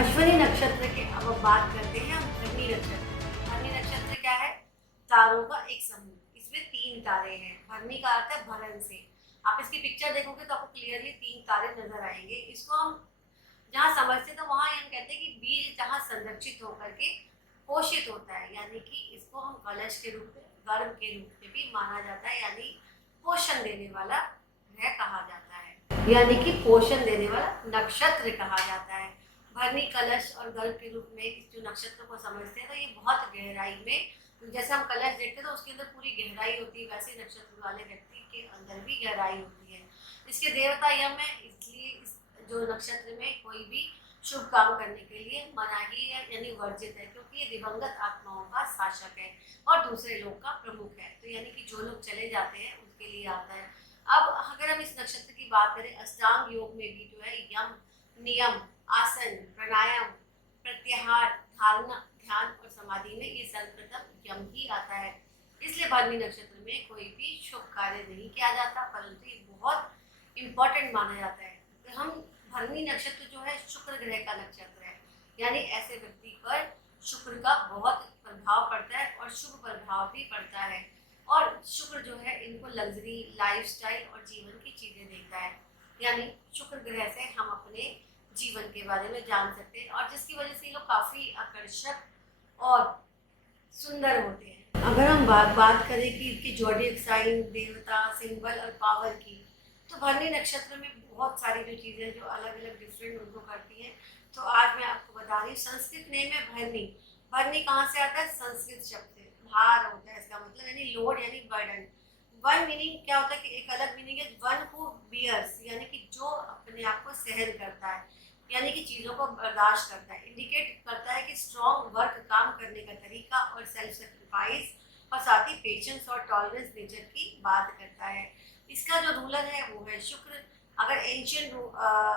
अश्विनी नक्षत्र की अब हम बात करते हैं हम भरणी नक्षत्र। भरणी नक्षत्र क्या है? तारों का एक समूह। इसमें 3 तारे हैं। भरणी का अर्थ है भरण से। आप इसकी पिक्चर देखोगे तो आपको क्लियरली 3 तारे नजर आएंगे। इसको हम जहाँ समझते तो वहाँ हम कहते हैं कि बीज जहाँ संरक्षित होकर के पोषित होता है, यानी कि इसको हम कलश के रूप में, गर्भ के रूप में भी माना जाता है, यानी पोषण देने वाला ग्रह कहा जाता है, यानी कि पोषण देने वाला नक्षत्र कहा जाता है। भरणी, कलश और गर्भ के रूप में इस जो नक्षत्र को समझते हैं तो ये बहुत गहराई में, जैसे हम कलश देखते हैं तो उसके अंदर पूरी गहराई होती है, वैसे नक्षत्र वाले व्यक्ति के अंदर भी गहराई होती है। इसके देवता यम है, इसलिए इस जो नक्षत्र में कोई भी शुभ काम करने के लिए मनाही है, यानी वर्जित है, क्योंकि ये दिवंगत आत्माओं का शासक है और दूसरे लोग का प्रमुख है, तो यानी कि जो लोग चले जाते हैं उनके लिए आता है। अब अगर हम इस नक्षत्र की बात करें, अष्टांग योग में भी जो है यम, नियम, आसन, प्राणायाम, प्रत्याहार, धारणा, ध्यान और समाधि में ये सर्वप्रथम यम ही आता है। इसलिए भरणी नक्षत्र में कोई भी शुभ कार्य नहीं किया जाता, परंतु ये बहुत इम्पोर्टेंट माना जाता है। तो हम भरणी नक्षत्र जो है शुक्र ग्रह का नक्षत्र है, यानी ऐसे व्यक्ति पर शुक्र का बहुत प्रभाव पड़ता है और शुभ प्रभाव भी पड़ता है। और शुक्र जो है इनको लग्जरी, लाइफस्टाइल और जीवन की चीजें देता है, यानी शुक्र ग्रह से हम अपने जीवन के बारे में जान सकते हैं और जिसकी वजह से ये लोग काफी आकर्षक और सुंदर होते हैं। अगर हम बात करें कि इनकी जोडियक साइन, देवता, सिंबल और पावर की, तो भरणी नक्षत्र में बहुत सारी जो चीजें जो अलग अलग डिफरेंट उनको करती हैं, तो आज मैं आपको बता रही हूँ। संस्कृत नेम है भरणी। भरणी कहाँ से आता है? संस्कृत शब्द से। भार होता है इसका मतलब, यानी लोड, यानी बर्डन। वन मीनिंग क्या होता है कि एक अलग मीनिंग है वन हु बियर्स, यानी कि जो अपने आप को सहन करता है, यानी कि चीजों को बर्दाश्त करता है। इंडिकेट करता है कि स्ट्रॉन्ग वर्क, काम करने का तरीका और सेल्फ सेक्रीफाइस, और साथ ही पेशेंस और टॉलरेंस नेचर की बात करता है। इसका जो रूलर है वो है शुक्र। अगर एंशियंट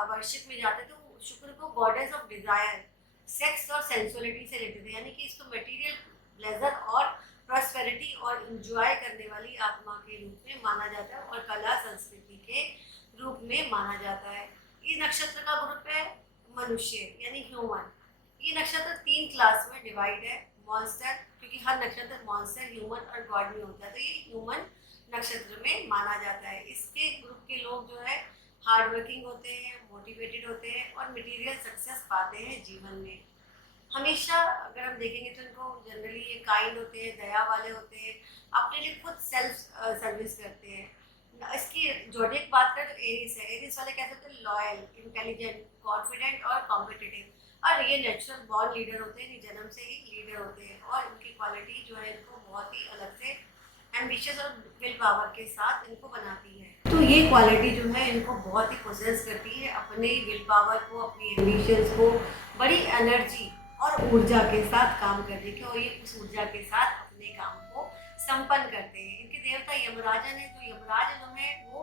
वर्शिप में जाते तो शुक्र को गॉडेस ऑफ डिजायर, सेक्स और सेंसुअलिटी से लेते थे, यानी कि इसको मटेरियल प्लेजर और प्रॉस्पेरिटी और इंजॉय करने वाली आत्मा के रूप में माना जाता है और कला संस्कृति के रूप में माना जाता है। ये नक्षत्र का ग्रुप है मनुष्य, यानी ह्यूमन। ये नक्षत्र 3 क्लास में डिवाइड है। मॉन्स्टर, क्योंकि हर नक्षत्र मॉन्स्टर, ह्यूमन और गॉड में होता है, तो ये ह्यूमन नक्षत्र में माना जाता है। इसके ग्रुप के लोग जो है हार्ड वर्किंग होते हैं, मोटिवेटेड होते हैं और मटेरियल सक्सेस पाते हैं जीवन में। हमेशा अगर हम देखेंगे तो इनको जनरली ये काइंड होते हैं, दया वाले होते हैं, अपने लिए खुद सेल्फ सर्विस करते हैं। इसकी जोडियक बात करें तो एरिस है। एरिस वाले कैसे होते हैं? लॉयल, इंटेलिजेंट, कॉन्फिडेंट और कॉम्पिटिटिव। और ये नेचुरल बॉर्न लीडर होते हैं, जन्म से ही लीडर होते हैं और इनकी क्वालिटी जो है इनको बहुत ही अलग से एम्बिशियस और विल पावर के साथ इनको बनाती है। तो ये क्वालिटी जो है इनको बहुत ही पोजेस करती है, अपने विल पावर को, अपनी एम्बिशंस को, बड़ी एनर्जी और ऊर्जा के साथ काम करने के, और ये उस ऊर्जा के साथ अपने काम को संपन्न करते हैं। इनके देवता यमराजन है। तो यमराज जो है वो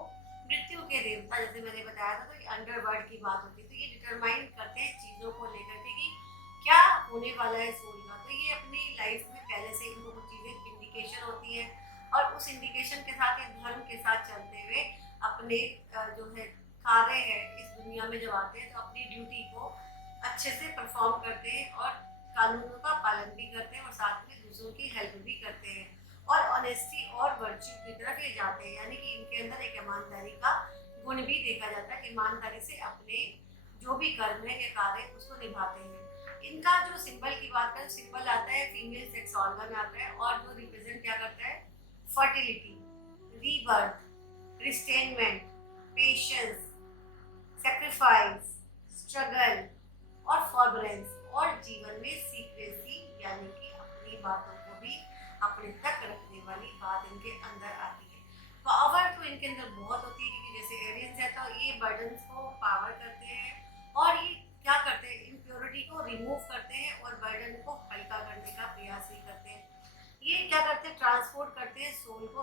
मृत्यु के देवता, जैसे मैंने बताया था, तो ये अंडरवर्ल्ड की बात होती है। तो ये डिटरमाइन करते हैं चीजों को लेकर के कि क्या होने वाला है सोल का। तो ये अपनी लाइफ में पहले से इनको कुछ चीजें इंडिकेशन होती है और उस इंडिकेशन के साथ, एक धर्म के साथ चलते हुए अपने जो है कार्य है इस दुनिया में जब आते हैं तो अपनी ड्यूटी को अच्छे से परफॉर्म करते हैं और कानूनों का पालन भी करते हैं और साथ में दूसरों की हेल्प भी करते हैं और ऑनेस्टी और वर्च्यू की तरफ ले जाते हैं, यानी कि इनके अंदर एक ईमानदारी का गुण भी देखा जाता है। ईमानदारी से अपने जो भी कर्म है या कार्य उसको निभाते हैं। इनका जो सिंबल की बात करें, सिंबल आता है फीमेल सेक्स ऑर्गन आता है और जो रिप्रेजेंट क्या करता है? फर्टिलिटी, रीबर्थ, रिस्टेनमेंट, पेशेंस, सेक्रीफाइस, स्ट्रगल और फॉरबरेंस, और जीवन में सीक्रेसी, यानी कि अपनी बातों को भी अपने तक रखने वाली बात इनके अंदर आती है। पावर तो इनके अंदर बहुत होती है, क्योंकि जैसे एरियंस है तो ये बर्डन्स को पावर करते हैं और ये क्या करते हैं? इम्प्योरिटी को रिमूव करते हैं और बर्डन को हल्का करने का प्रयास भी करते हैं। ये क्या करते हैं? ट्रांसपोर्ट करते हैं सोल को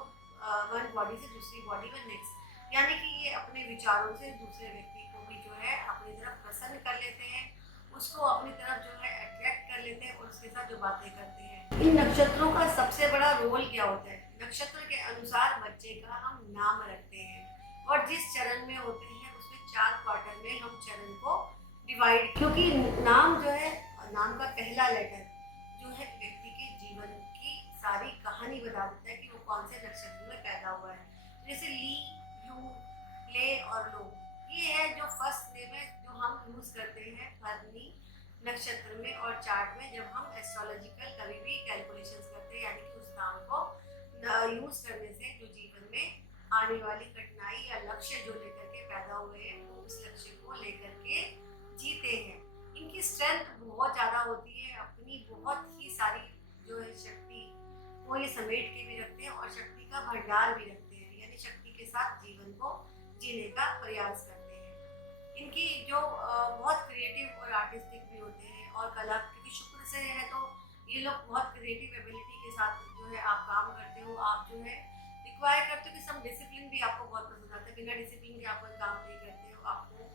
वन बॉडी से दूसरी बॉडी में नेक्स्ट, यानी कि ये अपने विचारों से दूसरे व्यक्ति को भी जो है अपनी तरफ प्रसन्न कर लेते हैं, उसको अपनी तरफ जो है अट्रैक्ट कर लेते हैं और उसके साथ जो बातें करते हैं। इन नक्षत्रों का सबसे बड़ा रोल क्या होता है? नक्षत्र के अनुसार बच्चे का हम नाम रखते हैं और जिस चरण में होते हैं उसमें 4 क्वार्टर में हम चरण को डिवाइड, क्योंकि नाम जो है, नाम का पहला लेटर जो है व्यक्ति के जीवन की सारी कहानी बता देता है कि वो कौन से नक्षत्र में पैदा हुआ है। जैसे ली, यू, ले और लो, ये है जो फर्स्ट नेम है जो हम यूज करते हैं भरनी नक्षत्र में और चार्ट में, जब हम एस्ट्रोलॉजिकल कभी भी कैलकुलेशंस करते हैं, यानी कि उस नाम को यूज करने से जो जीवन में आने वाली कठिनाई या लक्ष्य जो लेकर के पैदा हुए हैं, वो उस लक्ष्य को लेकर के जीते हैं। इनकी स्ट्रेंथ बहुत ज़्यादा होती है, अपनी बहुत ही सारी जो है शक्ति वो ये समेट के भी रखते हैं और शक्ति का भंडार भी रखते हैं, यानी शक्ति के साथ जीवन को जीने का प्रयास करते हैं। इनकी जो बहुत क्रिएटिव और आर्टिस्टिक भी होते हैं और कला, क्योंकि शुक्र से है तो ये लोग बहुत क्रिएटिव एबिलिटी के साथ जो है आप काम करते हो। आप जो है रिक्वायर करते हो कि सम डिसिप्लिन भी आपको बहुत पसंद आता है, बिना डिसिप्लिन के आप कोई काम नहीं करते हो। आपको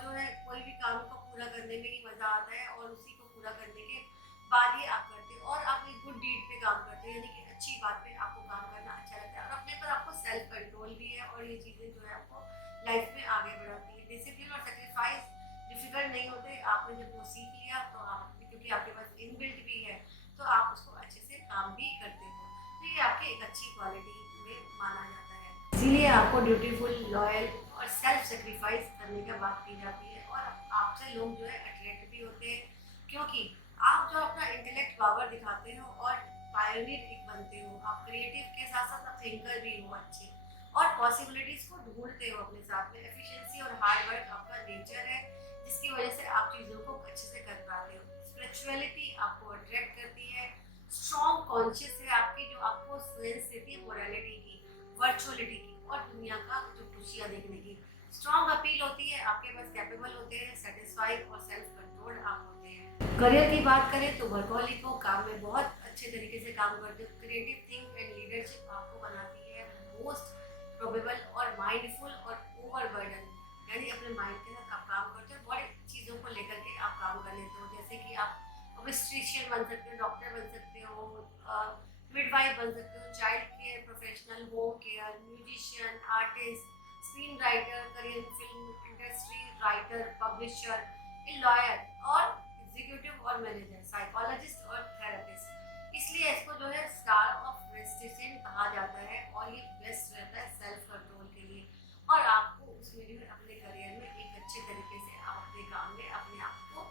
जो है कोई भी काम को पूरा करने में ही मज़ा आता है और उसी को पूरा करने के बाद ही आप करते हो और आप एक गुड डीड पे काम करते हो, यानी कि अच्छी बात पे आपको काम करना अच्छा लगता है और अपने पर आपको सेल्फ कंट्रोल भी है और ये चीज़ें जो है आपको लाइफ में आगे बढ़ाती है। डिसिप्लिन और सेक्रीफाइस डिफिकल्ट नहीं होते, आपने जब वो सीख लिया तो आप, क्योंकि आपके पास इनबिल्ट भी है, तो आप उसको अच्छे से काम भी करते हो, तो ये आपकी एक अच्छी क्वालिटी में माना जाता है। इसीलिए आपको ड्यूटीफुल, लॉयल और सेल्फ सेक्रीफाइस करने की बात की जाती है और आपसे लोग जो है अट्रैक्ट भी होते हैं, क्योंकि आप जो अपना इंटेलेक्ट पावर दिखाते हो और पायनियर एक बनते हो। आप क्रिएटिव के साथ साथ आप थिंकर भी हो अच्छे और पॉसिबिलिटीज को ढूंढते हो अपने साथ में। एफिशिएंसी और हार्ड वर्क आपका नेचर है, जिसकी वजह से आप चीज़ों को अच्छे से कर पाते हो। स्पिरिचुअलिटी आपको अट्रैक्ट करती है। स्ट्रॉन्ग कॉन्शियस है आपकी, जो आपको सेंस देती है मोरालिटी की, वर्चुअलिटी की और दुनिया का जो खुशियाँ देखने की। स्ट्रॉन्ग अपील होती है, आपके पास कैपेबल होते हैं, सेटिस्फाइड और सेल्फ कंट्रोल आप होते हैं। करियर की बात करें तो वर्कहॉलिक हो, काम में बहुत अच्छे तरीके से काम करते हो। क्रिएटिव थिंक एंड लीडरशिप आपको बनाती है मोस्ट प्रोबेबल और माइंडफुल और ओवरबर्डन, यानी अपने माइंड के साथ आप काम करते हो, बड़ी चीज़ों को लेकर के आप काम कर लेते हो। जैसे कि आप ऑब्स्टेट्रिशियन बन सकते हो, डॉक्टर बन सकते हो, मिडवाइफ बन सकते हो, child care professional, home care, musician, artist, screen writer, career film industry, writer, publisher, lawyer और एग्जीक्यूटिव और मैनेजर, साइकोलॉजिस्ट और थेरेपिस्ट। इसलिए इसको जो है स्टार ऑफ प्रेस्टिजियन कहा जाता है और ये बेस्ट रहता है सेल्फ कंट्रोल के लिए और आपको उसमें जो है अपने करियर में एक अच्छे तरीके से आप अपने काम में अपने आप को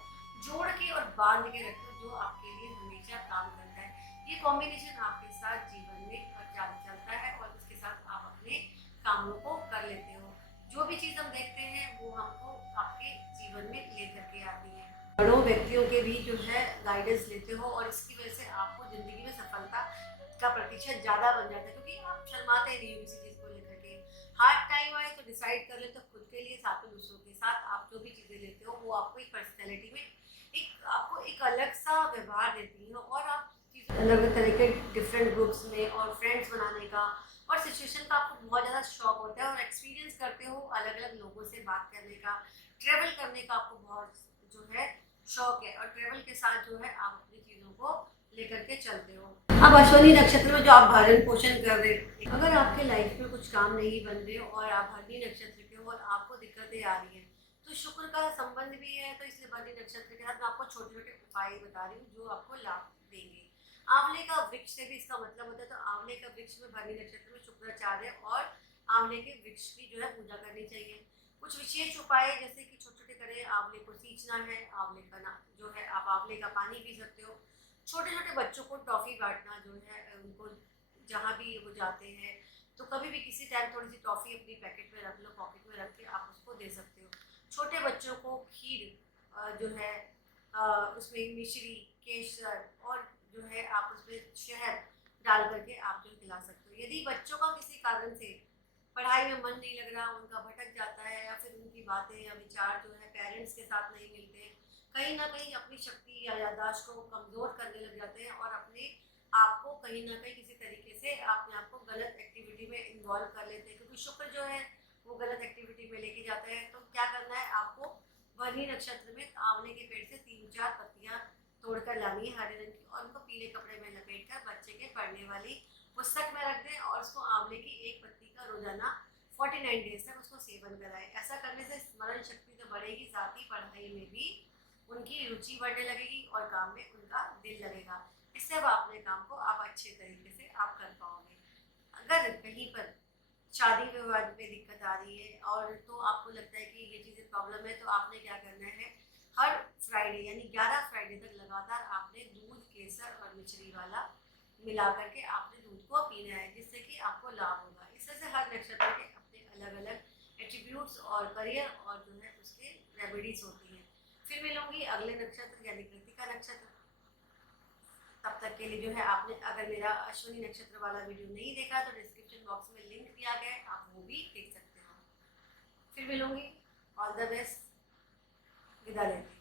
जोड़ के और बांध के रखते हो, जो आपके लिए हमेशा काम करता है। ये कॉम्बिनेशन आपके साथ जीवन में चलता है और उसके साथ आप अपने कामों को कर लेते हो। जो भी चीज़ हम देखते हैं वो हमको आपके जीवन में लेकर के आती है। बड़ों व्यक्तियों के भी जो है गाइडेंस लेते हो और इसकी वजह से आपको ज़िंदगी में सफलता का प्रतिशत ज़्यादा बन जाता है, क्योंकि आप शर्माते नहीं हो किसी चीज़ को लेकर के। हार्ड टाइम आए तो डिसाइड कर ले तो खुद के लिए, साथ में दूसरों के साथ आप जो भी चीज़ें लेते हो वो आपको एक पर्सनैलिटी में आपको एक अलग सा व्यवहार देती है और आप अलग अलग तरह के डिफरेंट ग्रुप्स में और फ्रेंड्स बनाने का और सिचुएशन का आपको बहुत ज़्यादा शौक होता है और एक्सपीरियंस करते हो अलग अलग लोगों से बात करने का, ट्रेवल करने का आपको बहुत जो है शौक है और ट्रेवल के साथ जो है आप अपनी चीज़ों को लेकर के चलते हो। अब अश्विनी नक्षत्र में जो आप भरण पोषण कर रहे हो, अगर आपके लाइफ में कुछ काम नहीं बन रहे और आप भरणी नक्षत्र के हो और आपको दिक्कतें आ रही हैं, तो शुक्र का संबंध भी है, तो इसलिए भरणी नक्षत्र के साथ मैं आपको छोटे छोटे उपाय बता रही हूँ जो आपको लाभ देंगे। आंवले का वृक्ष से भी इसका मतलब होता है, तो आंवले का वृक्ष में भरणी नक्षत्र में शुक्राचार्य और आंवले के वृक्ष की जो है पूजा करनी चाहिए। कुछ विशेष उपाय जैसे कि छोटे छोटे करें, आंवले को सींचना है, आंवले का ना जो है आप आंवले का पानी पी सकते हो। छोटे छोटे बच्चों को टॉफी बांटना जो है उनको, जहाँ भी वो जाते हैं तो कभी भी किसी टाइम थोड़ी सी टॉफी अपनी पैकेट में रख लो, पॉकेट में रख के आप उसको दे सकते हो। छोटे बच्चों को खीर जो है उसमें मिश्री, केसर और जो है आप उसमें शहद डाल करके आप जो खिला सकते हो। यदि बच्चों का किसी कारण से पढ़ाई में मन नहीं लग रहा, उनका भटक जाता है या फिर उनकी बातें या विचार जो है पेरेंट्स के साथ नहीं मिलते, कहीं ना कहीं अपनी शक्ति या याददाश्त को कमज़ोर करने लग जाते हैं और अपने आप को कहीं ना कहीं किसी तरीके से अपने आप को गलत एक्टिविटी में इन्वॉल्व कर लेते हैं, क्योंकि शुक्र जो है वो गलत एक्टिविटी में लेके जाता है। तो क्या करना है आपको, भरणी नक्षत्र में आंवले के पेड़ से 3-4 पत्तियां तोड़कर लानी है हरे रंग की और उनको पीले कपड़े में लपेट कर बच्चे के पढ़ने वाली पुस्तक में रख दें और उसको आंवले की एक पत्ती का रोजाना 49 डेज तक उसको सेवन कराएं। ऐसा करने से स्मरण शक्ति तो बढ़ेगी, साथ ही पढ़ाई में भी उनकी रुचि बढ़ने लगेगी और काम में उनका दिल लगेगा। इससे अब अपने काम को आप अच्छे तरीके से आप कर पाओगे। अगर कहीं पर शादी विवाह में दिक्कत आ रही है और तो आपको लगता है कि ये चीज़ें प्रॉब्लम है, तो आपने क्या करना है, हर फ्राइडे यानी 11 फ्राइडे तक लगातार आपने दूध, केसर और मिश्री वाला मिला करके आपने दूध को पीना है, जिससे कि आपको लाभ होगा। इससे से हर नक्षत्र के अपने अलग अलग एट्रीब्यूट्स और करियर और जो है उसके रेमेडीज होती हैं। फिर मिलूंगी अगले नक्षत्र यानी कृतिका नक्षत्र। तब तक के लिए जो है आपने अगर मेरा अश्विनी नक्षत्र वाला वीडियो नहीं देखा तो डिस्क्रिप्शन बॉक्स में लिंक दिया गया है, आप वो भी देख सकते हो। फिर मिलूंगी। All the best. विदा लेती हूँ।